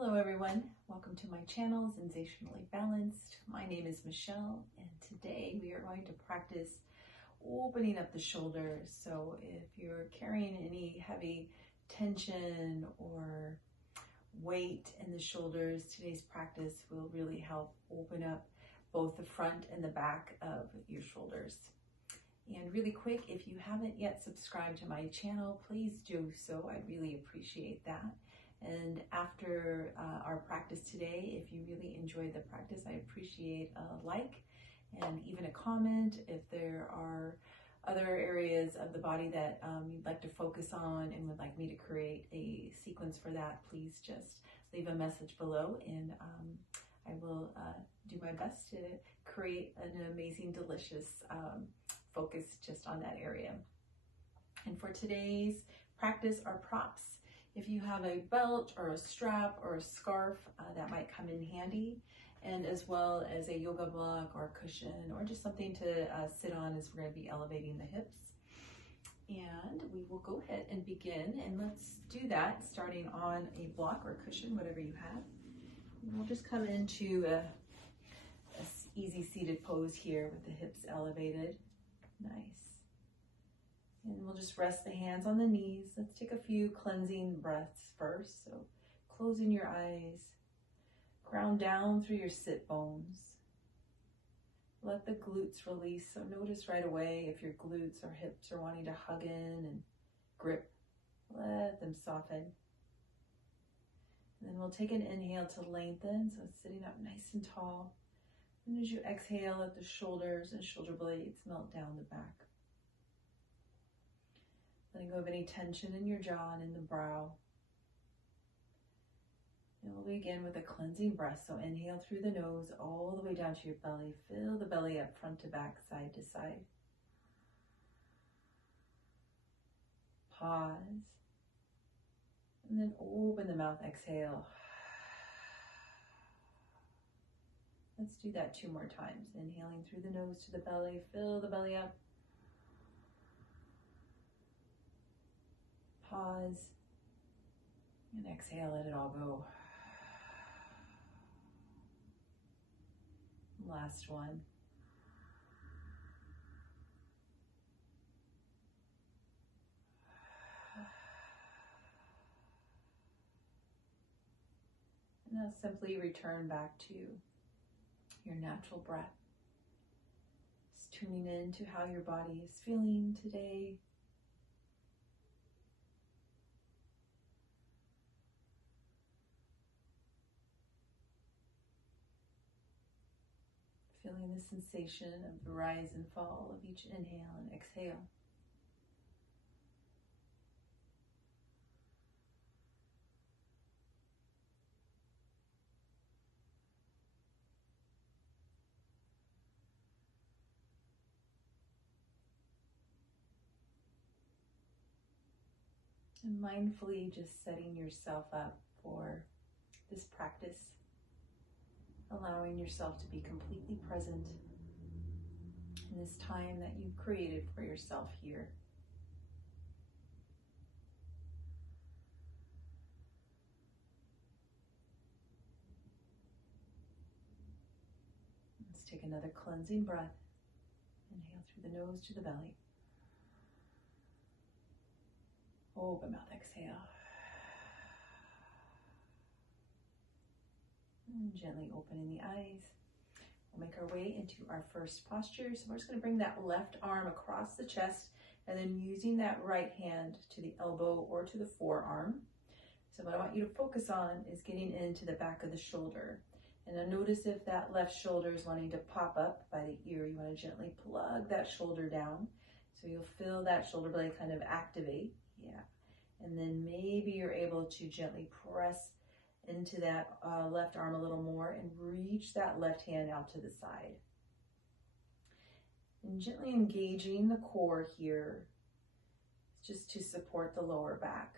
Hello everyone, welcome to my channel, Sensationally Balanced. My name is Michelle and today we are going to practice opening up the shoulders. So if you're carrying any heavy tension or weight in the shoulders, today's practice will really help open up both the front and the back of your shoulders. And really quick, if you haven't yet subscribed to my channel, please do so. I'd really appreciate that. And after our practice today, if you really enjoyed the practice, I appreciate a like and even a comment. If there are other areas of the body that you'd like to focus on and would like me to create a sequence for that, please just leave a message below and I will do my best to create an amazing, delicious focus just on that area. And for today's practice, our props. If you have a belt or a strap or a scarf, that might come in handy, and as well as a yoga block or a cushion or just something to sit on as we're going to be elevating the hips. And we will go ahead and begin, and let's do that starting on a block or cushion, whatever you have. And we'll just come into a easy seated pose here with the hips elevated. Nice. And we'll just rest the hands on the knees. Let's take a few cleansing breaths first. So closing your eyes, ground down through your sit bones. Let the glutes release. So notice right away if your glutes or hips are wanting to hug in and grip. Let them soften. And then we'll take an inhale to lengthen. So sitting up nice and tall. And as you exhale, let the shoulders and shoulder blades melt down the back. Letting go of any tension in your jaw and in the brow. And we'll begin with a cleansing breath. So inhale through the nose all the way down to your belly. Fill the belly up front to back, side to side. Pause. And then open the mouth, exhale. Let's do that 2 more times. Inhaling through the nose to the belly. Fill the belly up. Pause, and exhale, let it all go. Last one. And now simply return back to your natural breath. Just tuning in to how your body is feeling today. Feeling the sensation of the rise and fall of each inhale and exhale. And mindfully just setting yourself up for this practice. Allowing yourself to be completely present in this time that you've created for yourself here. Let's take another cleansing breath. Inhale through the nose to the belly. Open mouth, exhale. And gently opening the eyes. We'll make our way into our first posture. So we're just going to bring that left arm across the chest and then using that right hand to the elbow or to the forearm. So what I want you to focus on is getting into the back of the shoulder. And then notice if that left shoulder is wanting to pop up by the ear. You want to gently plug that shoulder down. So you'll feel that shoulder blade kind of activate. Yeah. And then maybe you're able to gently press into that left arm a little more and reach that left hand out to the side. And gently engaging the core here just to support the lower back.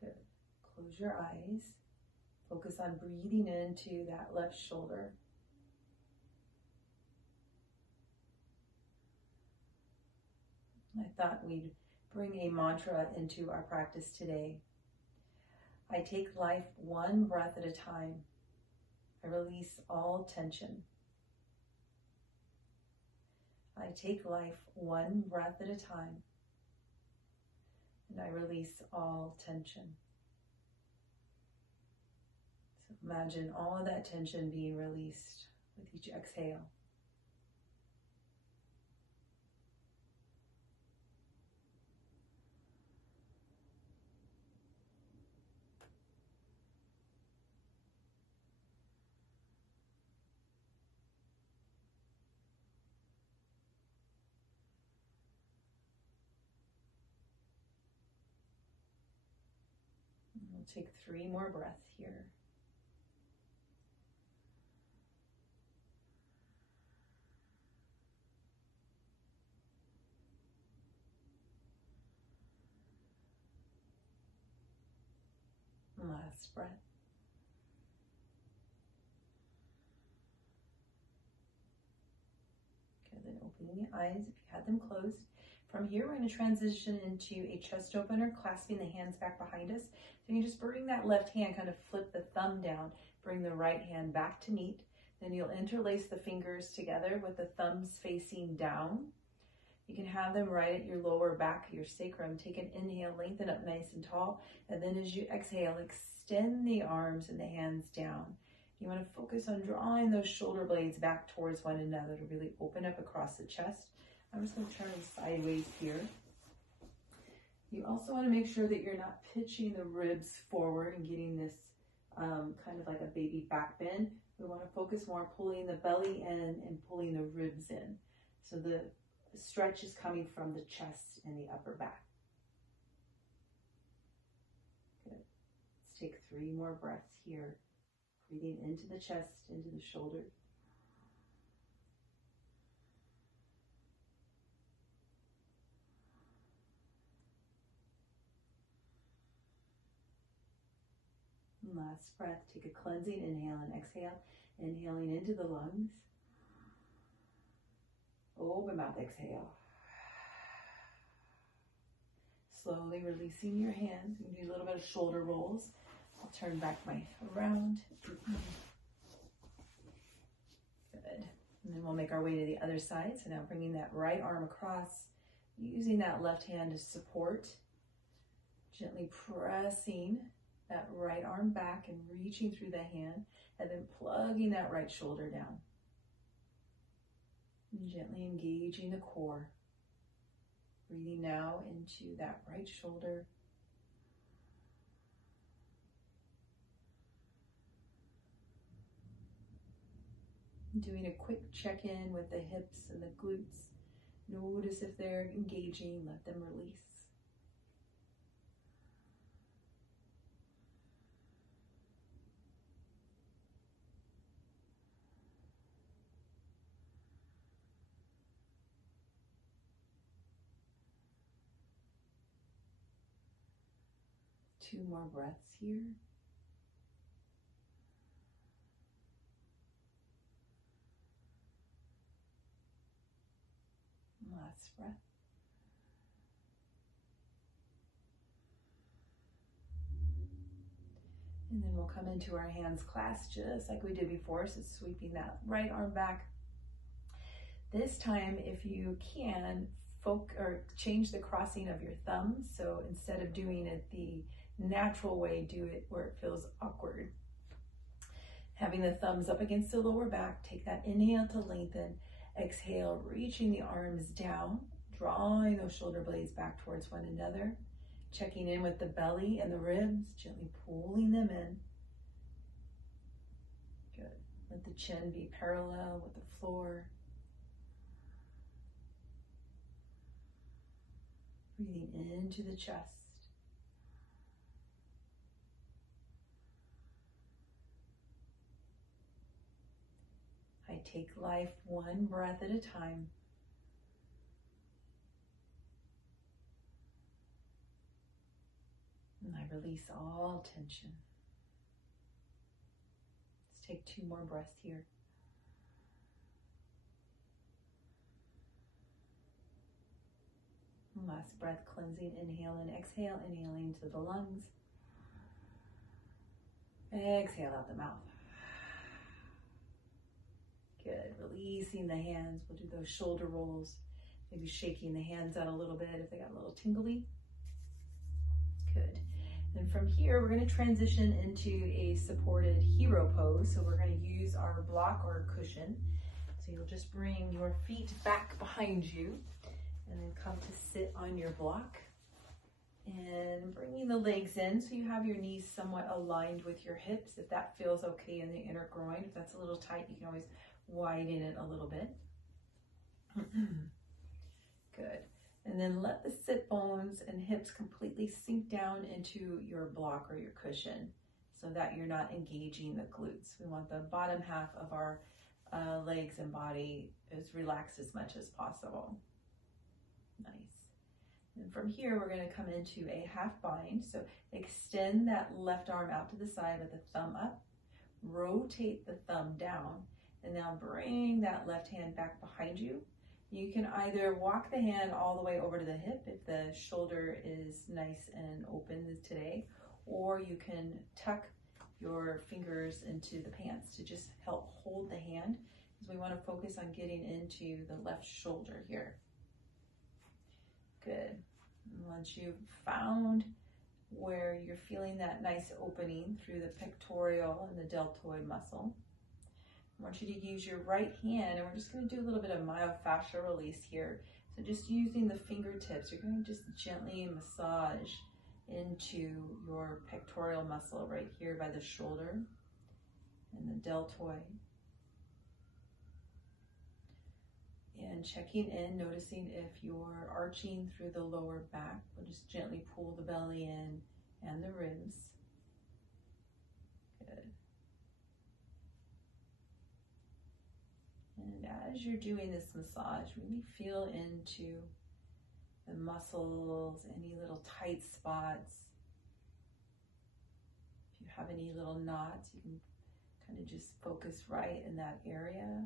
Good. Close your eyes. Focus on breathing into that left shoulder. I thought we'd bring a mantra into our practice today. I take life one breath at a time. I release all tension. I take life one breath at a time, and I release all tension. So imagine all of that tension being released with each exhale. We'll take 3 more breaths here. Last breath. Okay, then opening the eyes if you had them closed. From here, we're going to transition into a chest opener, clasping the hands back behind us. So you can just bring that left hand, kind of flip the thumb down, bring the right hand back to meet. Then you'll interlace the fingers together with the thumbs facing down. You can have them right at your lower back, your sacrum. Take an inhale, lengthen up nice and tall. And then as you exhale, extend the arms and the hands down. You want to focus on drawing those shoulder blades back towards one another to really open up across the chest. I'm just going to turn sideways here. You also want to make sure that you're not pitching the ribs forward and getting this kind of like a baby back bend. We want to focus more on pulling the belly in and pulling the ribs in. So the stretch is coming from the chest and the upper back. Good. Let's take 3 more breaths here. Breathing into the chest, into the shoulder. Last breath, take a cleansing inhale and exhale. Inhaling into the lungs. Open mouth, exhale. Slowly releasing your hands. You can do a little bit of shoulder rolls. I'll turn back around. Good. And then we'll make our way to the other side. So now bringing that right arm across, using that left hand to support. Gently pressing that right arm back and reaching through the hand, and then plugging that right shoulder down. And gently engaging the core. Breathing now into that right shoulder. Doing a quick check-in with the hips and the glutes. Notice if they're engaging, let them release. Two more breaths here. Last breath. And then we'll come into our hands clasped just like we did before. So sweeping that right arm back. This time, if you can, change the crossing of your thumbs. So instead of doing it the natural way, do it where it feels awkward. Having the thumbs up against the lower back, take that inhale to lengthen. Exhale, reaching the arms down, drawing those shoulder blades back towards one another. Checking in with the belly and the ribs, gently pulling them in. Good. Let the chin be parallel with the floor. Breathing into the chest. I take life one breath at a time. And I release all tension. Let's take 2 more breaths here. Last breath, cleansing, inhale and exhale, inhaling to the lungs. Exhale out the mouth. Good. Releasing the hands. We'll do those shoulder rolls. Maybe shaking the hands out a little bit if they got a little tingly. Good. And from here, we're going to transition into a supported hero pose. So we're going to use our block or cushion. So you'll just bring your feet back behind you and then come to sit on your block. And bringing the legs in so you have your knees somewhat aligned with your hips. If that feels okay in the inner groin, if that's a little tight, you can always widen it a little bit. Good. And then let the sit bones and hips completely sink down into your block or your cushion so that you're not engaging the glutes. We want the bottom half of our legs and body as relaxed as much as possible. Nice. And from here, we're going to come into a half bind. So extend that left arm out to the side with the thumb up. Rotate the thumb down. And now bring that left hand back behind you. You can either walk the hand all the way over to the hip if the shoulder is nice and open today, or you can tuck your fingers into the pants to just help hold the hand, because we want to focus on getting into the left shoulder here. Good. And once you've found where you're feeling that nice opening through the pectoral and the deltoid muscle, I want you to use your right hand, and we're just going to do a little bit of myofascial release here. So just using the fingertips, you're going to just gently massage into your pectoral muscle right here by the shoulder and the deltoid. And checking in, noticing if you're arching through the lower back. We'll just gently pull the belly in and the ribs. Good. And as you're doing this massage, really feel into the muscles, any little tight spots. If you have any little knots, you can kind of just focus right in that area.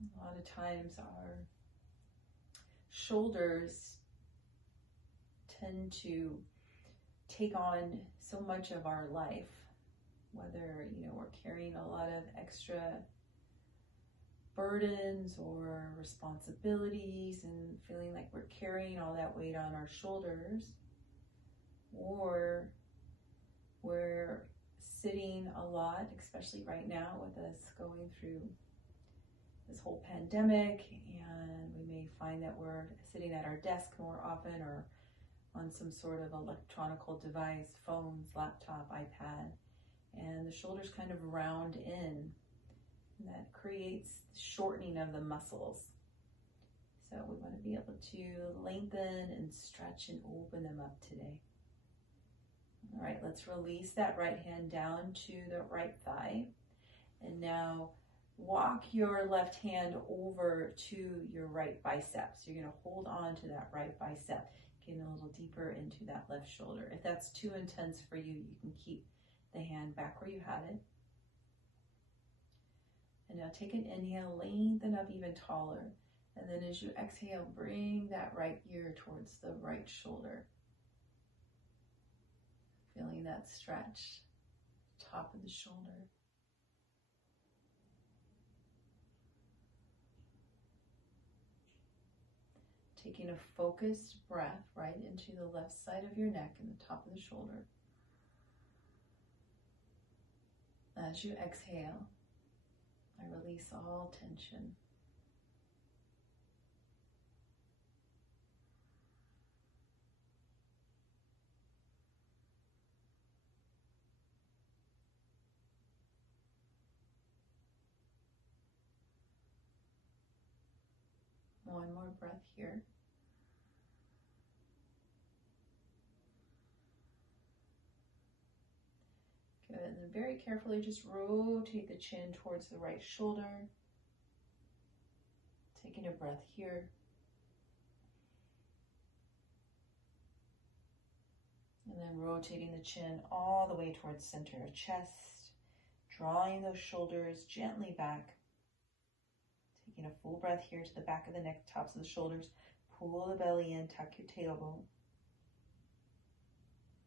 A lot of times our shoulders tend to take on so much of our life, whether we're carrying a lot of extra burdens or responsibilities and feeling like we're carrying all that weight on our shoulders, or we're sitting a lot, especially right now with us going through this whole pandemic, and we may find that we're sitting at our desk more often or on some sort of electronic device, phones, laptop, iPad, and the shoulders kind of round in, and that creates shortening of the muscles. So we want to be able to lengthen and stretch and open them up today. All right, let's release that right hand down to the right thigh, and now walk your left hand over to your right bicep. So you're going to hold on to that right bicep, getting a little deeper into that left shoulder. If that's too intense for you, you can keep the hand back where you had it. And now take an inhale, lengthen up even taller. And then as you exhale, bring that right ear towards the right shoulder. Feeling that stretch, top of the shoulder. Taking a focused breath right into the left side of your neck and the top of the shoulder. As you exhale, I release all tension. One more breath here. Good, and then very carefully just rotate the chin towards the right shoulder. Taking a breath here. And then rotating the chin all the way towards center of chest, drawing those shoulders gently back. Taking a full breath here to the back of the neck, tops of the shoulders, pull the belly in, tuck your tailbone.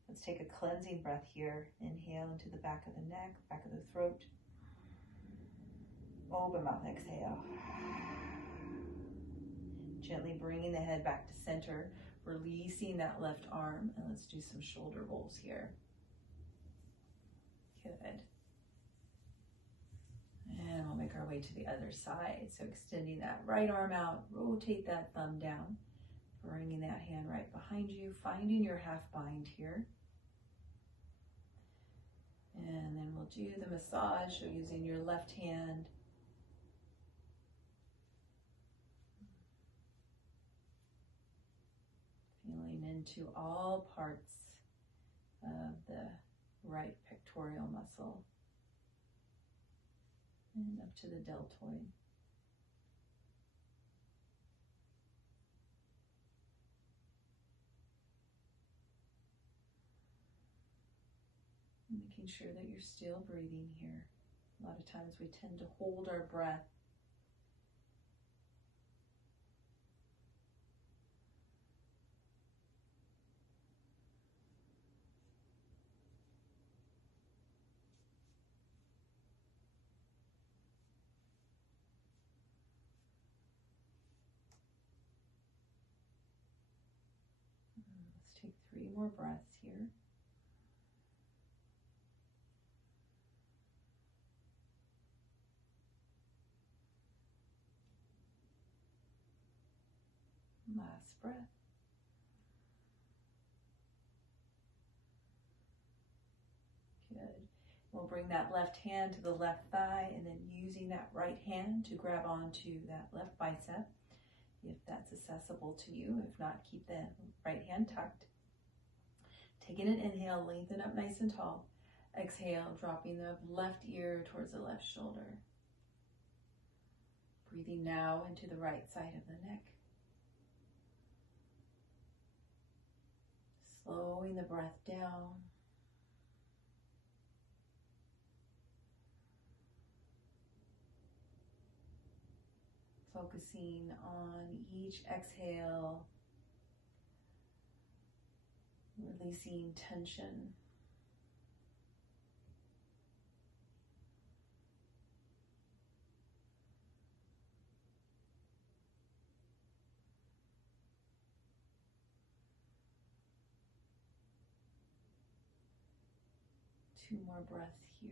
Let's take a cleansing breath here. Inhale into the back of the neck, back of the throat. Open mouth, exhale. Gently bringing the head back to center, releasing that left arm, and let's do some shoulder rolls here. Good. And we'll make our way to the other side. So extending that right arm out, rotate that thumb down, bringing that hand right behind you, finding your half bind here. And then we'll do the massage, so using your left hand. Feeling into all parts of the right pectoral muscle and up to the deltoid. Making sure that you're still breathing here. A lot of times we tend to hold our breath. Let's take 3 more breaths here. Last breath. Good. We'll bring that left hand to the left thigh and then using that right hand to grab onto that left bicep, if that's accessible to you. If not, keep the right hand tucked. Taking an inhale, lengthen up nice and tall. Exhale, dropping the left ear towards the left shoulder. Breathing now into the right side of the neck. Slowing the breath down. Focusing on each exhale, releasing tension. Two more breaths here.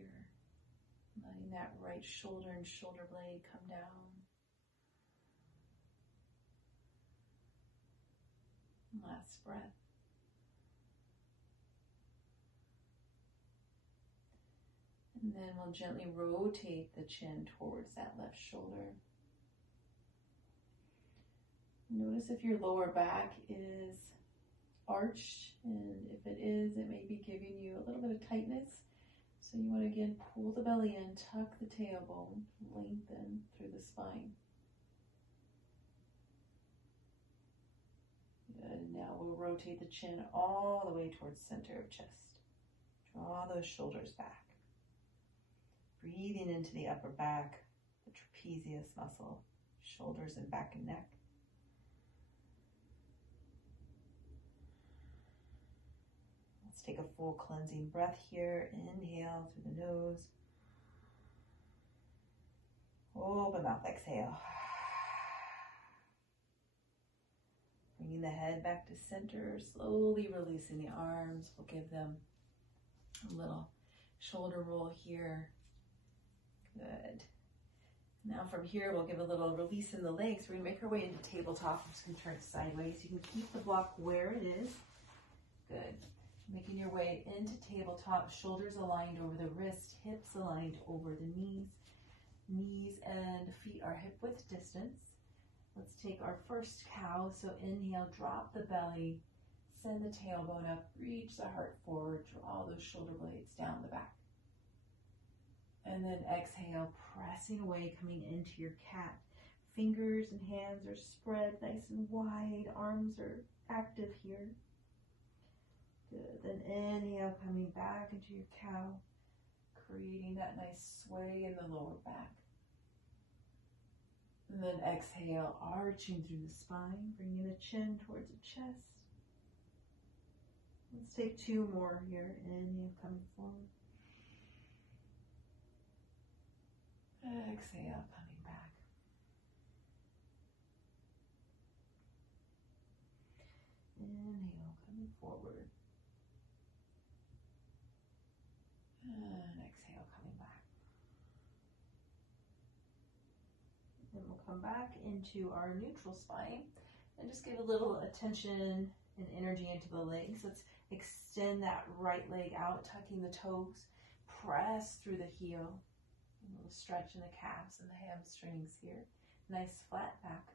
Letting that right shoulder and shoulder blade come down. Last breath. And then we'll gently rotate the chin towards that left shoulder. Notice if your lower back is arched, and if it is, it may be giving you a little bit of tightness. So you want to again pull the belly in, tuck the tailbone, lengthen through the spine. Good. Now we'll rotate the chin all the way towards the center of chest. Draw those shoulders back. Breathing into the upper back, the trapezius muscle, shoulders and back and neck. Let's take a full cleansing breath here. Inhale through the nose. Open mouth, exhale. Bringing the head back to center, slowly releasing the arms. We'll give them a little shoulder roll here. Good. Now from here, we'll give a little release in the legs. We're going to make our way into tabletop. I'm just going to turn it sideways. You can keep the block where it is. Good. Making your way into tabletop, shoulders aligned over the wrist, hips aligned over the knees. Knees and feet are hip width distance. Let's take our first cow. So inhale, drop the belly, send the tailbone up, reach the heart forward, draw those shoulder blades down the back. And then exhale, pressing away, coming into your cat. Fingers and hands are spread nice and wide. Arms are active here. Good. Then inhale, coming back into your cow, creating that nice sway in the lower back. And then exhale, arching through the spine, bringing the chin towards the chest. Let's take 2 more here. Inhale, coming forward. Exhale, coming back. Inhale, coming forward. And exhale, coming back. Then we'll come back into our neutral spine and just give a little attention and energy into the legs. Let's extend that right leg out, tucking the toes. Press through the heel. A little stretch in the calves and the hamstrings here. Nice flat back.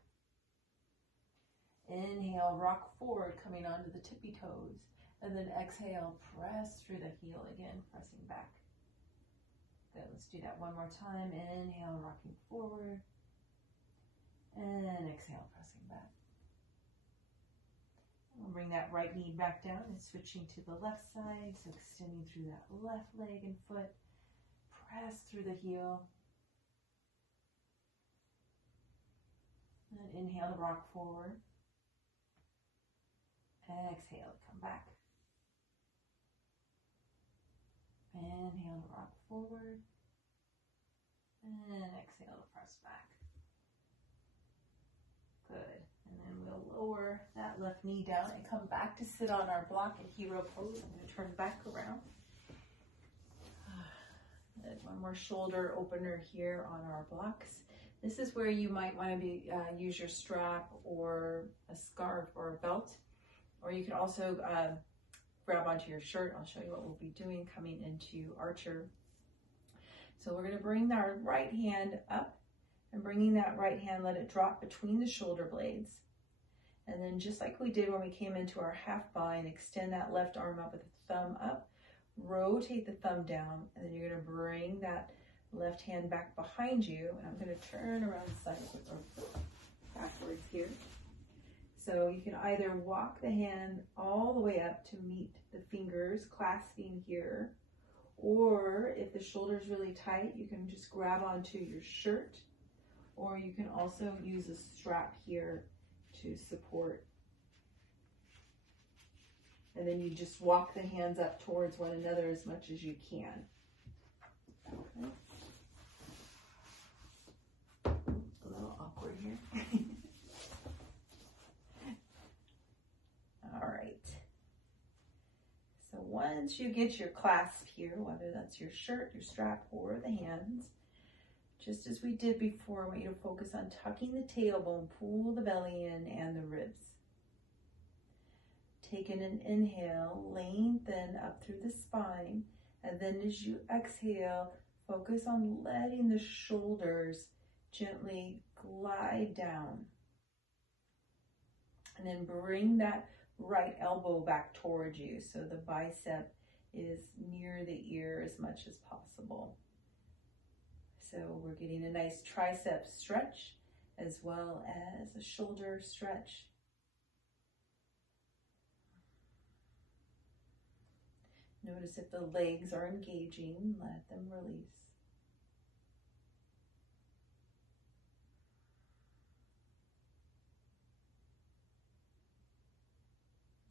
Inhale, rock forward, coming onto the tippy toes. And then exhale, press through the heel again, pressing back. Good, let's do that one more time. Inhale, rocking forward. And exhale, pressing back. We'll bring that right knee back down and switching to the left side. So extending through that left leg and foot. Press through the heel. And then inhale to rock forward. Exhale to come back. Inhale to rock forward. And exhale to press back. Good. And then we'll lower that left knee down and come back to sit on our block in hero pose. I'm going to turn back around. One more shoulder opener here on our blocks. This is where you might want to use your strap or a scarf or a belt. Or you can also grab onto your shirt. I'll show you what we'll be doing coming into Archer. So we're going to bring our right hand up. And bringing that right hand, let it drop between the shoulder blades. And then just like we did when we came into our half bind, extend that left arm up with the thumb up. Rotate the thumb down. And then you're going to bring that left hand back behind you. And I'm going to turn around backwards here. So you can either walk the hand all the way up to meet the fingers clasping here. Or if the shoulder's really tight, you can just grab onto your shirt. Or you can also use a strap here to support. And then you just walk the hands up towards one another as much as you can. Okay. A little awkward here. All right. So once you get your clasp here, whether that's your shirt, your strap, or the hands, just as we did before, I want you to focus on tucking the tailbone, pull the belly in and the ribs. Taking an inhale, lengthen up through the spine, and then as you exhale, focus on letting the shoulders gently glide down. And then bring that right elbow back towards you so the bicep is near the ear as much as possible. So we're getting a nice tricep stretch as well as a shoulder stretch. Notice if the legs are engaging, let them release.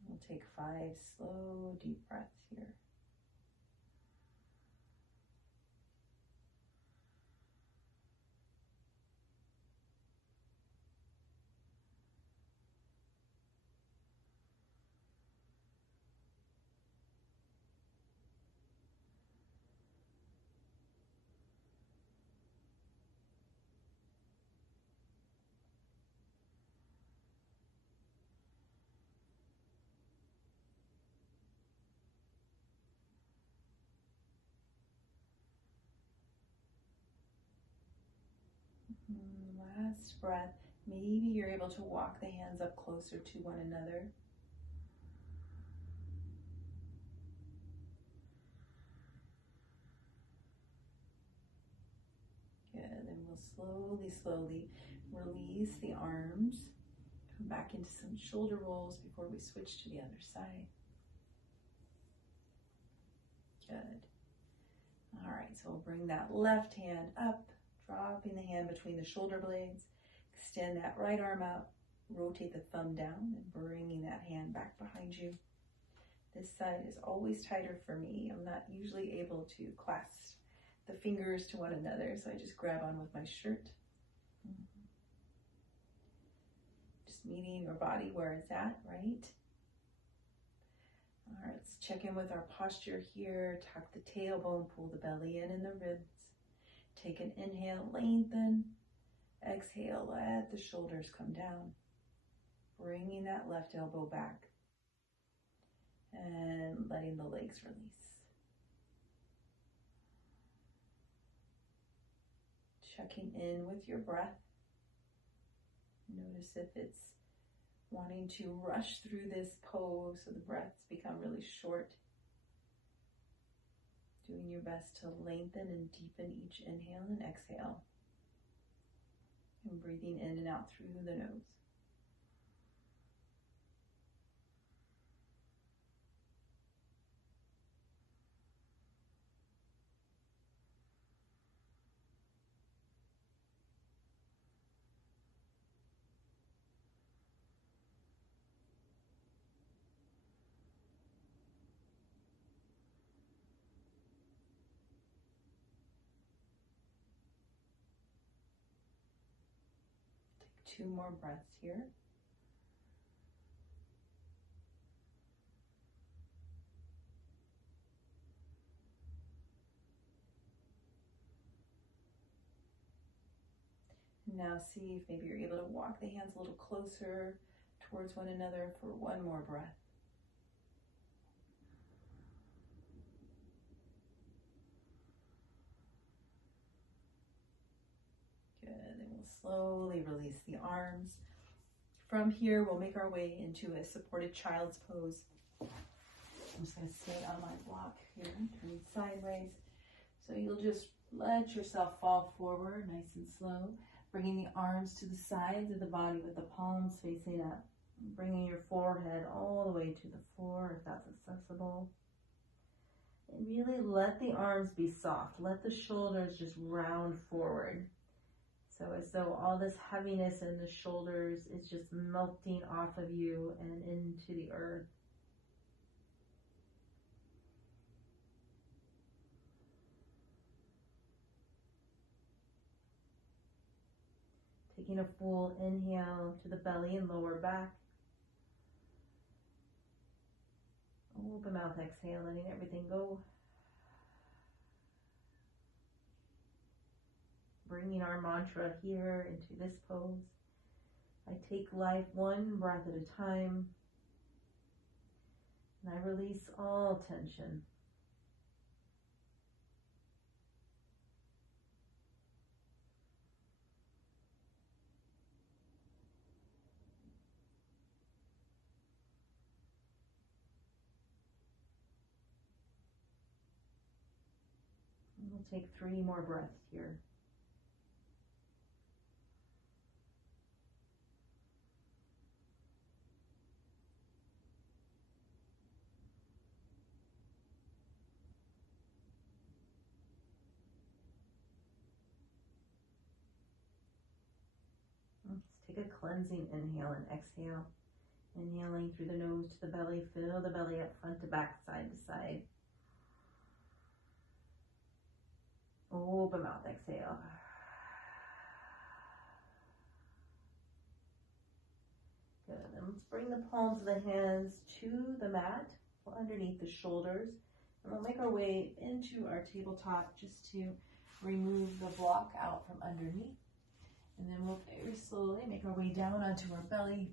We'll take 5 slow, deep breaths here. Last breath. Maybe you're able to walk the hands up closer to one another. Good. Then we'll slowly release the arms. Come back into some shoulder rolls before we switch to the other side. Good. All right, so we'll bring that left hand up, dropping the hand between the shoulder blades. Extend that right arm out, rotate the thumb down, and bringing that hand back behind you. This side is always tighter for me. I'm not usually able to clasp the fingers to one another, so I just grab on with my shirt. Just meeting your body where it's at, right? All right, let's check in with our posture here. Tuck the tailbone, pull the belly in and the ribs. Take an inhale, lengthen. Exhale, let the shoulders come down. Bringing that left elbow back. And letting the legs release. Checking in with your breath. Notice if it's wanting to rush through this pose so the breaths become really short. Doing your best to lengthen and deepen each inhale and exhale. And breathing in and out through the nose. Take 2 more breaths here. Now see if maybe you're able to walk the hands a little closer towards one another for 1 more breath. Good, and we'll slowly release the arms. From here, we'll make our way into a supported child's pose. I'm just going to stay on my block here, turning sideways. So you'll just let yourself fall forward, nice and slow. Bringing the arms to the sides of the body with the palms facing up. Bringing your forehead all the way to the floor if that's accessible. And really let the arms be soft. Let the shoulders just round forward. So as though all this heaviness in the shoulders is just melting off of you and into the earth. Taking a full inhale to the belly and lower back. Open mouth, exhale, letting everything go. Bringing our mantra here into this pose. I take life 1 breath at a time. And I release all tension. We'll take 3 more breaths here. Let's take a cleansing inhale and exhale. Inhaling through the nose to the belly. Fill the belly up front to back, side to side. Open mouth, exhale. Good. Then let's bring the palms of the hands to the mat, underneath the shoulders. And we'll make our way into our tabletop just to remove the block out from underneath. And then we'll very slowly make our way down onto our belly.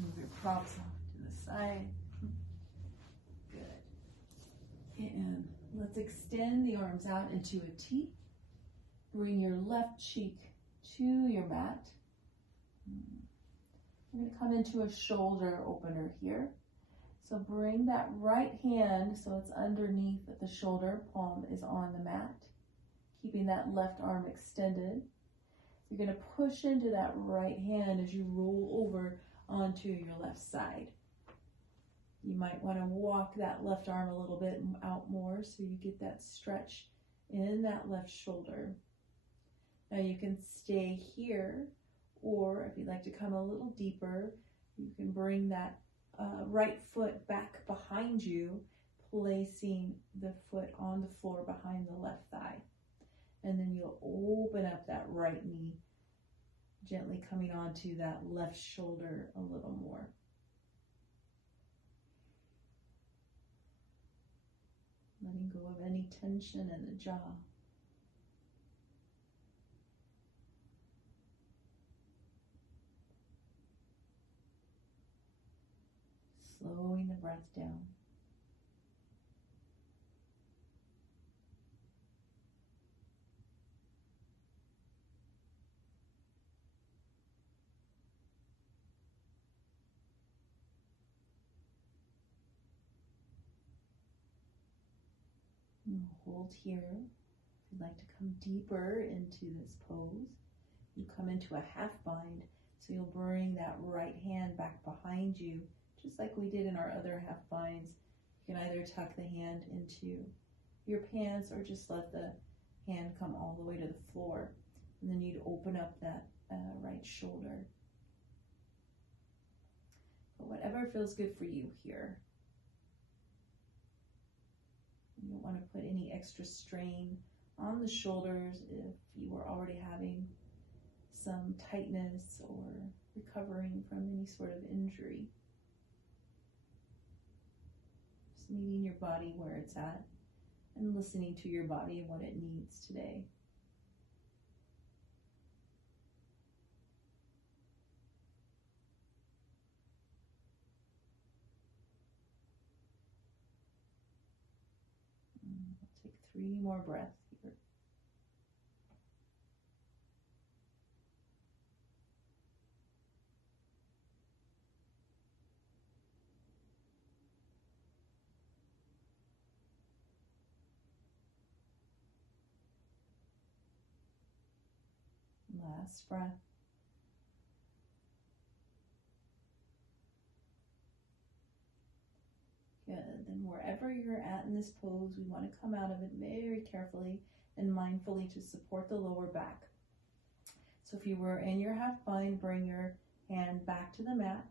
Move your props off to the side. Good. And let's extend the arms out into a T. Bring your left cheek to your mat. We're going to come into a shoulder opener here. So bring that right hand so it's underneath the shoulder, palm is on the mat. Keeping that left arm extended. You're going to push into that right hand as you roll over onto your left side. You might want to walk that left arm a little bit out more so you get that stretch in that left shoulder. Now you can stay here, or if you'd like to come a little deeper, you can bring that right foot back behind you, placing the foot on the floor behind the left thigh. And then you'll open up that right knee, gently coming onto that left shoulder a little more. Letting go of any tension in the jaw. Slowing the breath down. And hold here. If you'd like to come deeper into this pose, you come into a half bind. So you'll bring that right hand back behind you, just like we did in our other half binds. You can either tuck the hand into your pants or just let the hand come all the way to the floor. And then you'd open up that right shoulder. But whatever feels good for you here. You don't want to put any extra strain on the shoulders if you are already having some tightness or recovering from any sort of injury. Just meeting your body where it's at and listening to your body and what it needs today. I'll take 3 more breaths here. Last breath. Good. Then wherever you're at in this pose, we want to come out of it very carefully and mindfully to support the lower back. So if you were in your half bind, bring your hand back to the mat.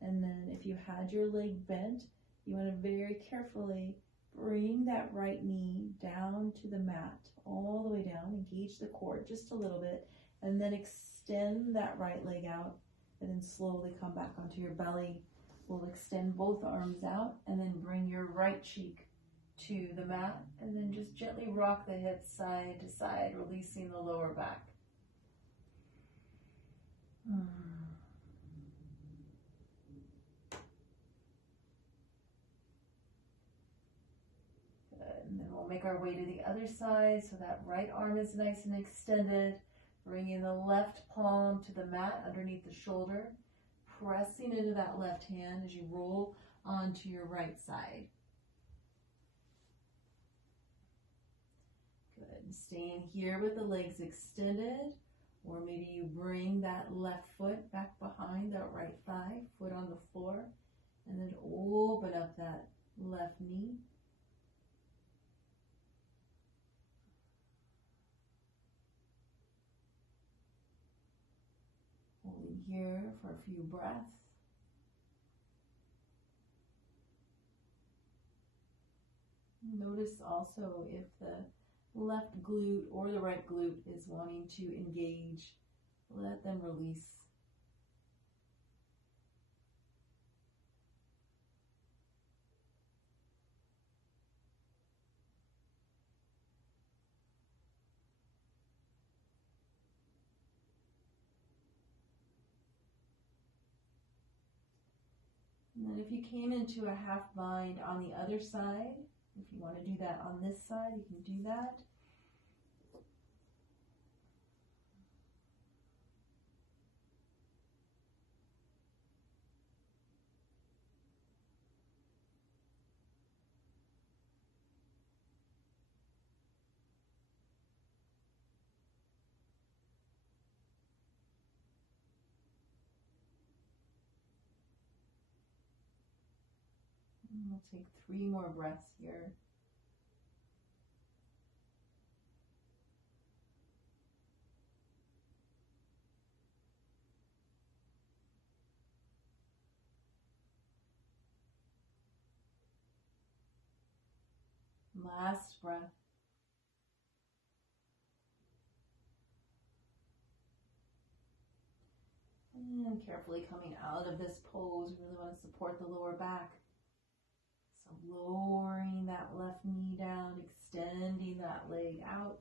And then if you had your leg bent, you want to very carefully bring that right knee down to the mat, all the way down. Engage the core just a little bit, and then extend that right leg out, and then slowly come back onto your belly. We'll extend both arms out, and then bring your right cheek to the mat, and then just gently rock the hips side to side, releasing the lower back. And then we'll make our way to the other side so that right arm is nice and extended. Bringing the left palm to the mat underneath the shoulder. Pressing into that left hand as you roll onto your right side. Good. Staying here with the legs extended. Or maybe you bring that left foot back behind that right thigh, foot on the floor. And then open up that left knee. Holding here for a few breaths. Notice also if the left glute or the right glute is wanting to engage. Let them release. And then if you came into a half bind on the other side, if you want to do that on this side, you can do that. And we'll take 3 more breaths here. Last breath. And carefully coming out of this pose, we really want to support the lower back. So lowering that left knee down, extending that leg out,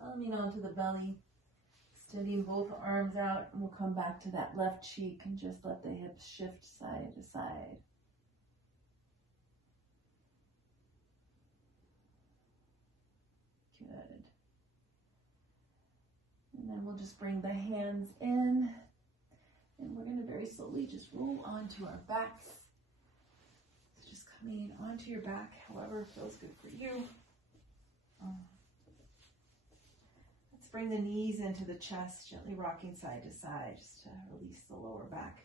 coming onto the belly, extending both arms out, and we'll come back to that left cheek and just let the hips shift side to side. Good. And then we'll just bring the hands in, and we're going to very slowly just roll onto our backs. So just coming onto your back, however feels good for you. Let's bring the knees into the chest, gently rocking side to side, just to release the lower back.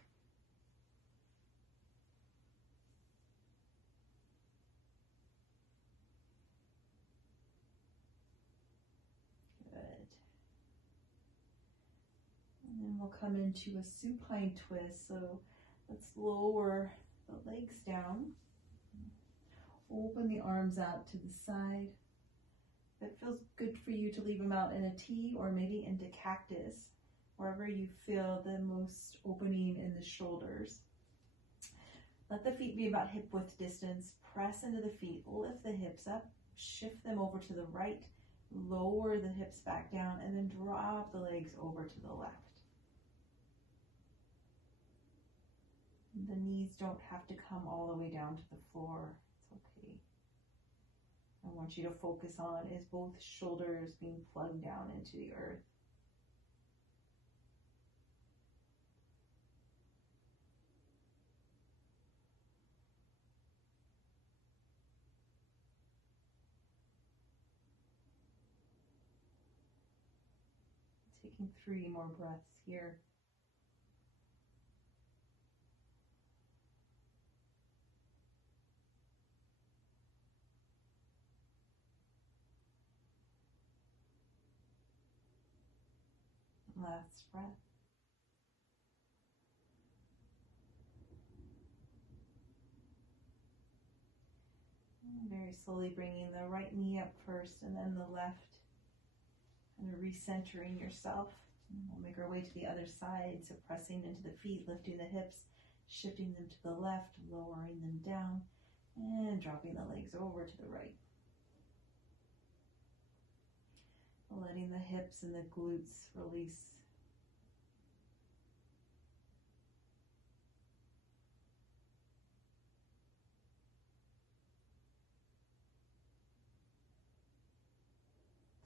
And then we'll come into a supine twist. So let's lower the legs down. Open the arms out to the side. If it feels good for you to leave them out in a T or maybe into cactus, wherever you feel the most opening in the shoulders. Let the feet be about hip width distance. Press into the feet. Lift the hips up. Shift them over to the right. Lower the hips back down and then drop the legs over to the left. The knees don't have to come all the way down to the floor. It's okay. I want you to focus on is both shoulders being plugged down into the earth. Taking 3 more breaths here. Last breath. And very slowly bringing the right knee up first and then the left. And recentering yourself. And we'll make our way to the other side. So pressing into the feet, lifting the hips, shifting them to the left, lowering them down, and dropping the legs over to the right. Letting the hips and the glutes release.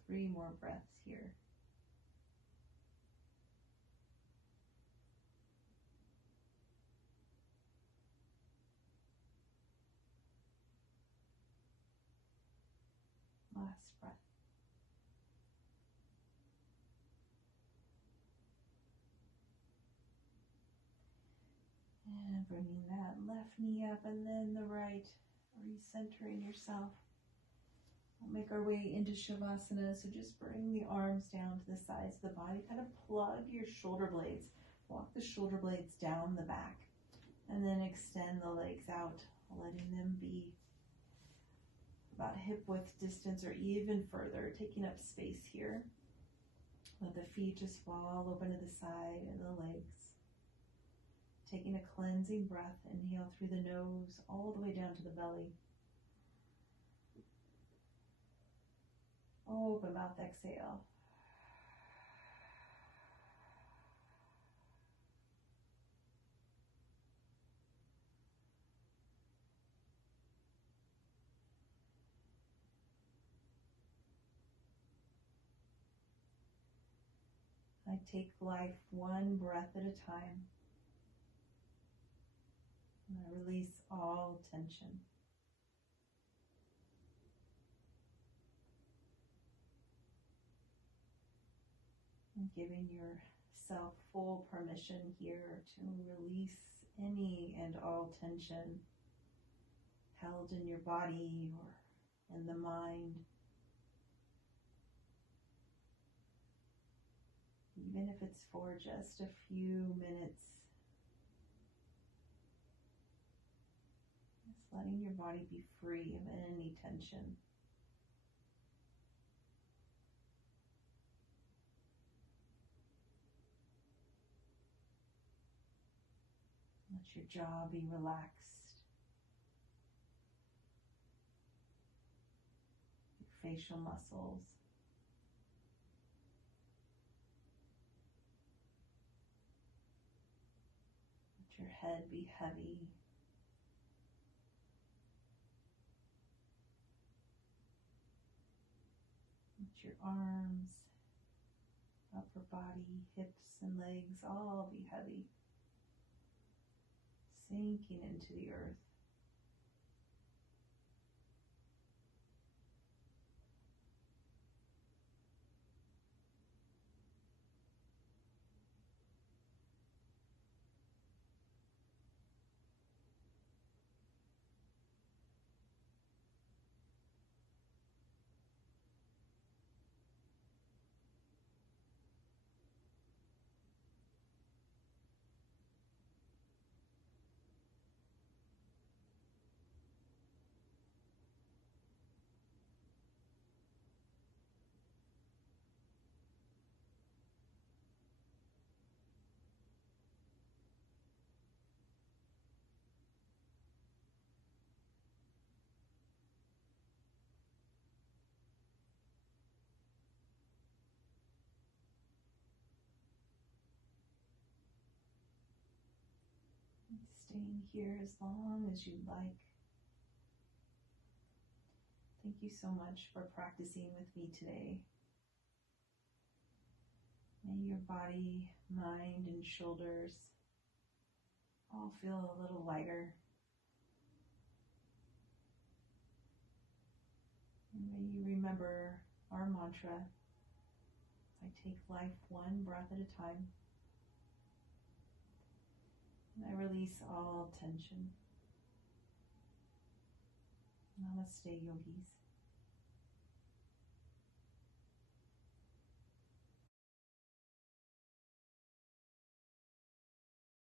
Three more breaths here. Last breath. And bringing that left knee up and then the right, recentering yourself. We'll make our way into Shavasana, so just bring the arms down to the sides of the body. Kind of plug your shoulder blades. Walk the shoulder blades down the back. And then extend the legs out, letting them be about hip width distance or even further, taking up space here. Let the feet just fall open to the side and the legs. Taking a cleansing breath, inhale through the nose all the way down to the belly. Open mouth, exhale. I take life one breath at a time. And I release all tension. And giving yourself full permission here to release any and all tension held in your body or in the mind. Even if it's for just a few minutes. Just letting your body be free of any tension. Let your jaw be relaxed. Your facial muscles. Let your head be heavy. Let your arms, upper body, hips and legs all be heavy, sinking into the earth. Staying here as long as you'd like. Thank you so much for practicing with me today. May your body, mind, and shoulders all feel a little lighter. And may you remember our mantra, I take life one breath at a time. And I release all tension. Namaste, yogis.